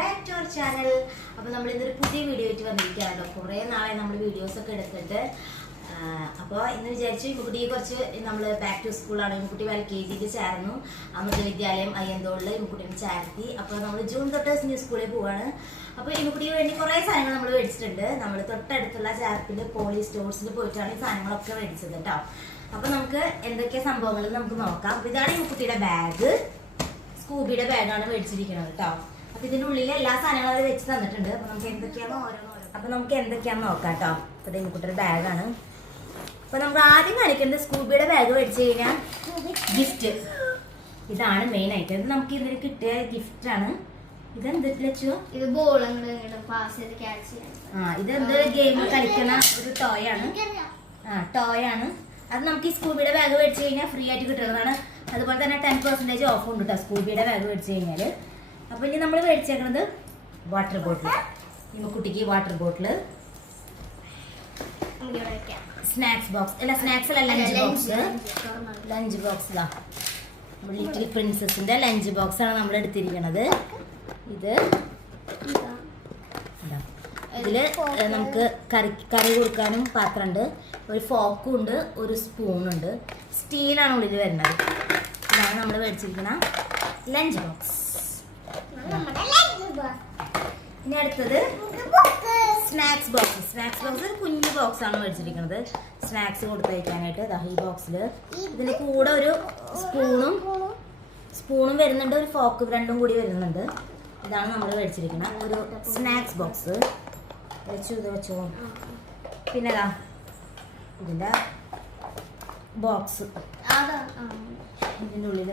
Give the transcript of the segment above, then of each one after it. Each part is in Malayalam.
Back to our channel. അപ്പോൾ നമ്മൾ ഇന്നൊരു പുതിയ വീഡിയോ ആയിട്ട് വന്നിരിക്കുകയാണല്ലോ. കുറേ നാളെ നമ്മൾ വീഡിയോസൊക്കെ എടുത്തിട്ട് അപ്പോൾ ഇന്ന് വിചാരിച്ചു ഇമ്മുക്കുട്ടി കുറച്ച് നമ്മൾ ബാക്ക് ടു സ്കൂളാണ്. ഇമ്മുക്കുട്ടി LKG ചേർന്നു. അമൃത വിദ്യാലയം അയ്യന്തോളിൽ ഇമ്മുക്കുട്ടിനെ ചേർത്തി. അപ്പോൾ നമ്മൾ ജൂൺ തൊട്ട് ന്യൂ സ്കൂളിൽ പോവാണ്. അപ്പോൾ ഇമ്മുക്കുട്ടിക്ക് വേണ്ടി കുറേ സാധനങ്ങൾ നമ്മൾ മേടിച്ചിട്ടുണ്ട്. നമ്മൾ തൊട്ടടുത്തുള്ള ചേർപ്പിൽ പോളി സ്റ്റോഴ്സിൽ പോയിട്ടാണ് ഈ സാധനങ്ങളൊക്കെ മേടിച്ചത് കേട്ടോ. അപ്പോൾ നമുക്ക് എന്തൊക്കെ സംഭവങ്ങൾ നമുക്ക് നോക്കാം. അപ്പോൾ ഇതാണ് ഇമ്മുക്കുട്ടിയുടെ ബാഗ്. സ്കൂബിയുടെ ബാഗാണ് മേടിച്ചിരിക്കുന്നത് കേട്ടോ. അപ്പോൾ ഇതിൻ്റെ ഉള്ളിൽ എല്ലാ സാധനങ്ങളും അവർ വെച്ച് തന്നിട്ടുണ്ട്. അപ്പോൾ നമുക്ക് എന്തൊക്കെയാണെന്ന് നോക്കാം കേട്ടോ. അപ്പോൾ ഇത് ഇമ്മുക്കുട്ടിയുടെ ബാഗാണ്. അപ്പോൾ നമുക്ക് ആദ്യം കാണിക്കേണ്ടത് സ്കൂബിയുടെ ബാഗ് മേടിച്ചു കഴിഞ്ഞാൽ ഗിഫ്റ്റ്. ഇതാണ് മെയിൻ ആയിട്ട്. ഇത് നമുക്ക് ഇതിൽ കിട്ടിയ ഗിഫ്റ്റാണ്. ഇതെന്ത് ലച്ചു? ഇത് ബോൾ ഇതെന്ത് ഗെയിം കളിക്കുന്ന ഒരു ടോയ് ആണ്. അത് നമുക്ക് ഈ സ്കൂബിയുടെ ബാഗ് മേടിച്ചു കഴിഞ്ഞാൽ ഫ്രീ ആയിട്ട് കിട്ടുന്നതാണ്. അതുപോലെ തന്നെ 10% ഓഫ് ഉണ്ട് കേട്ടോ സ്കൂബിയുടെ ബാഗ് മേടിച്ചു കഴിഞ്ഞാൽ. അപ്പോൾ ഇനി നമ്മൾ മേടിച്ചേക്കുന്നത് വാട്ടർ ബോട്ടിൽ. ഇമ്മക്കുട്ടിക്ക് വാട്ടർ ബോട്ടിൽ, സ്നാക്സ് ബോക്സ് അല്ല, സ്നാക്സ് അല്ല, ലഞ്ച് ബോക്സിലാ. ലിറ്റിൽ പ്രിൻസസിന്റെ ലഞ്ച് ബോക്സ് ആണ് നമ്മൾ എടുത്തിരിക്കുന്നത്. ഇതില് നമുക്ക് കറി കൊടുക്കാനും പാത്രമുണ്ട്, ഒരു ഫോക്കും ഉണ്ട്, ഒരു സ്പൂണുണ്ട്. സ്റ്റീലാണ് ഉള്ളിൽ വരുന്നത്. ഇതാണ് നമ്മൾ മേടിച്ചിരിക്കുന്ന ലഞ്ച് ബോക്സ്. ഇനി അടുത്തത് സ്നാക്സ് ബോക്സ്. സ്നാക്സ് ബോക്സ് കുഞ്ഞു ബോക്സ് ആണ് മേടിച്ചിരിക്കുന്നത് സ്നാക്സ് കൊടുത്തു വയ്ക്കാനായിട്ട്. ഈ ബോക്സിൽ ഇതിന് കൂടെ ഒരു സ്പൂണും വരുന്നുണ്ട്, ഒരു ഫോക്ക് രണ്ടും കൂടി വരുന്നുണ്ട്. ഇതാണ് നമ്മൾ മേടിച്ചിരിക്കുന്ന ഒരു സ്നാക്സ് ബോക്സ്. വെച്ചോ. പിന്നെ ഇതിൻ്റെ ബോക്സ്, ഇതിൻ്റെ ഉള്ളിൽ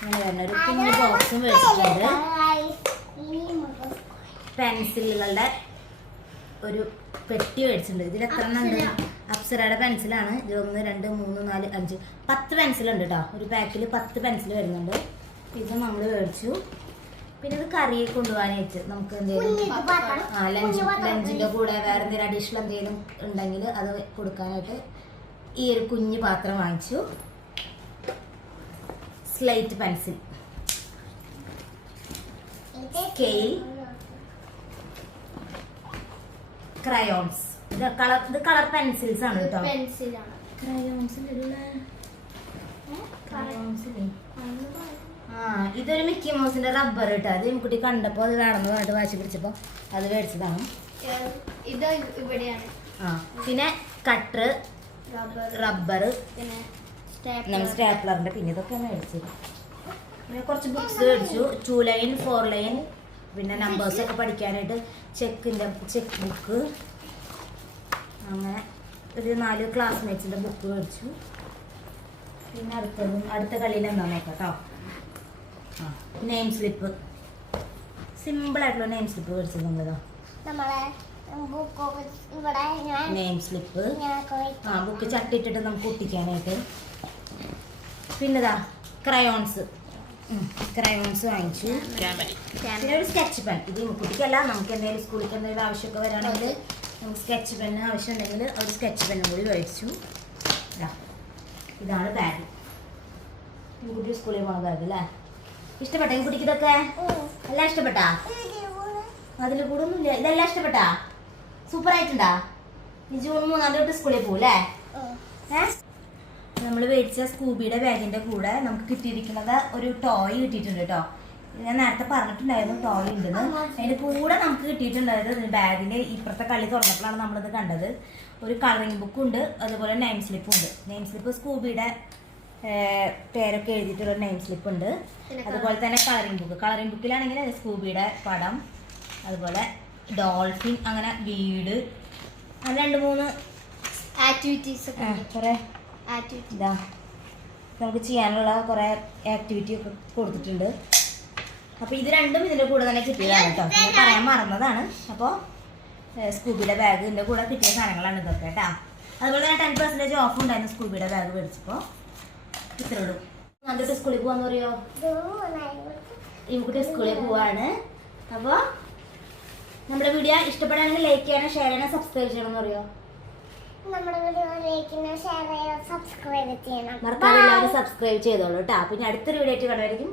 ഇങ്ങനെ വരുന്ന ഒരു കുഞ്ഞു ബോക്സും മേടിച്ചിട്ടുണ്ട്. പെൻസിലുകളുടെ ഒരു പെട്ടി മേടിച്ചിട്ടുണ്ട്. ഇതിൽ എത്ര എണ്ണം ഉണ്ട്? അപ്സരയുടെ പെൻസിലാണ്. 1 2 3 4 5 10 പെൻസിലുണ്ട് കേട്ടോ. ഒരു പാക്കിൽ 10 പെൻസിൽ വരുന്നുണ്ട്. ഇത് നമ്മൾ മേടിച്ചു. പിന്നെ ഇത് കറി കൊണ്ടുപോകാനായിട്ട് നമുക്ക് എന്തെങ്കിലും ലഞ്ചിൻ്റെ കൂടെ വേറെ എന്തെങ്കിലും അഡീഷണൽ എന്തെങ്കിലും ഉണ്ടെങ്കിൽ അത് കൊടുക്കാനായിട്ട് ഈ ഒരു കുഞ്ഞു പാത്രം വാങ്ങിച്ചു. Slate pencil, scale, crayons. ഇത് കളർ പെൻസിൽസ് ആണ് കേട്ടോ. ഇതൊരു മിക്കി മൗസിന്റെ റബ്ബർ കേട്ടോ. അത് കുട്ടി കണ്ടപ്പോ അത് വേണമെന്ന് പറഞ്ഞിട്ട് വാശി പിടിച്ചപ്പോ അത് മേടിച്ചതാണ്. പിന്നെ കട്ടർ, റബ്ബർ, സ്റ്റാപ്ലറിന്റെ പിന്നെ ഇതൊക്കെ മേടിച്ചത്. പിന്നെ കുറച്ച് ബുക്സ് മേടിച്ചു. 2 ലൈൻ 4 ലൈൻ പിന്നെ നമ്പേഴ്സ് ഒക്കെ പഠിക്കാനായിട്ട് ചെക്ക് ബുക്ക്. അങ്ങനെ ഒരു 4 ക്ലാസ്മേറ്റ്സിന്റെ ബുക്ക് മേടിച്ചു. പിന്നെ അടുത്ത കളിയിൽ എന്താ നോക്കാം കേട്ടോ. നെയിം സ്ലിപ്പ്, സിമ്പിളായിട്ടുള്ള നെയിം സ്ലിപ്പ് മേടിച്ചത് നമ്മളിതാ. നെയിം സ്ലിപ്പ് ബുക്ക് ചട്ടിട്ടിട്ട് നമുക്ക് ഒട്ടിക്കാനായിട്ട്. പിന്നെതാ ക്രയോൺസ് വാങ്ങിച്ചു. പിന്നെ ഒരു സ്കെച്ച് പെൻ. ഇത് കുട്ടിക്കല്ല, നമുക്ക് എന്തെങ്കിലും സ്കൂളിൽ എന്തെങ്കിലും ആവശ്യമൊക്കെ വരികയാണെങ്കിൽ നമുക്ക് സ്കെച്ച് പെന്ന് ആവശ്യമുണ്ടെങ്കിൽ ഒരു സ്കെച്ച് പെന്നും കൂടി മേടിച്ചു. ഇതാണ് ബാഗ്. കുട്ടി സ്കൂളിൽ പോകുന്ന ബാഗ് അല്ലേ? ഇഷ്ടപ്പെട്ട കുട്ടിക്ക് ഇതൊക്കെ എല്ലാം ഇഷ്ടപ്പെട്ടാ? അതിൽ കൂടെ ഒന്നുമില്ല. ഇതെല്ലാം ഇഷ്ടപ്പെട്ടാ? സൂപ്പർ ആയിട്ടുണ്ടാ? ഈ ജൂൺ 3 തൊട്ട് സ്കൂളിൽ പോകൂല്ലേ? നമ്മൾ മേടിച്ച സ്കൂബിയുടെ ബാഗിന്റെ കൂടെ നമുക്ക് കിട്ടിയിരിക്കുന്നത് ഒരു ടോയ് കിട്ടിയിട്ടുണ്ട് കേട്ടോ. ഞാൻ നേരത്തെ പറഞ്ഞിട്ടുണ്ടായിരുന്നു ടോയ് ഉണ്ടെന്ന്. അതിന്റെ കൂടെ നമുക്ക് കിട്ടിയിട്ടുണ്ടായത് ബാഗിന്റെ ഇപ്പുറത്തെ കളി തുറന്നപ്പോഴാണ് നമ്മളിത് കണ്ടത്. ഒരു കളറിംഗ് ബുക്കും ഉണ്ട്, അതുപോലെ നെയിം സ്ലിപ്പും ഉണ്ട്. നെയിം സ്ലിപ്പ് സ്കൂബിയുടെ പേരൊക്കെ എഴുതിയിട്ടുള്ള നെയിം സ്ലിപ്പ് ഉണ്ട്. അതുപോലെ തന്നെ കളറിംഗ് ബുക്കിലാണെങ്കിൽ സ്കൂബിയുടെ പടം, അതുപോലെ ഡോൾഫിൻ, അങ്ങനെ വീട്, അങ്ങനെ 2-3 ആക്ടിവിറ്റീസ് കുറേ ഇതാ നമുക്ക് ചെയ്യാനുള്ള കുറേ ആക്ടിവിറ്റി ഒക്കെ കൊടുത്തിട്ടുണ്ട്. അപ്പോൾ ഇത് രണ്ടും ഇതിൻ്റെ കൂടെ തന്നെ കിട്ടിയതാണ് കേട്ടോ. ഞാൻ പറയാൻ മറന്നതാണ്. അപ്പോൾ സ്കൂബിയുടെ ബാഗിൻ്റെ കൂടെ കിട്ടിയ സാധനങ്ങളാണ് ഇതൊക്കെ കേട്ടോ. അതുപോലെ തന്നെ 10% ഓഫ് ഉണ്ടായിരുന്നു സ്കൂബിയുടെ ബാഗ് മേടിച്ചപ്പോൾ. ഇത്രേ ഉള്ളൂ. എന്നിട്ട് സ്കൂളിൽ പോകാന്ന് പറയോ? ഇമ്മുക്കുട്ടി സ്കൂളിൽ പോവാണ്. അപ്പോൾ നമ്മുടെ വീഡിയോ ഇഷ്ടപ്പെടുകയാണെങ്കിൽ ലൈക്ക് ചെയ്യണം, ഷെയർ ചെയ്യണം, സബ്സ്ക്രൈബ് ചെയ്യണം എന്ന് പറയോ? മറക്കാതെ എല്ലാവരും സബ്സ്ക്രൈബ് ചെയ്തോളൂ കേട്ടോ. പിന്നെ അടുത്തൊരു വീഡിയോ ആയിട്ട് കാണുമായിരിക്കും.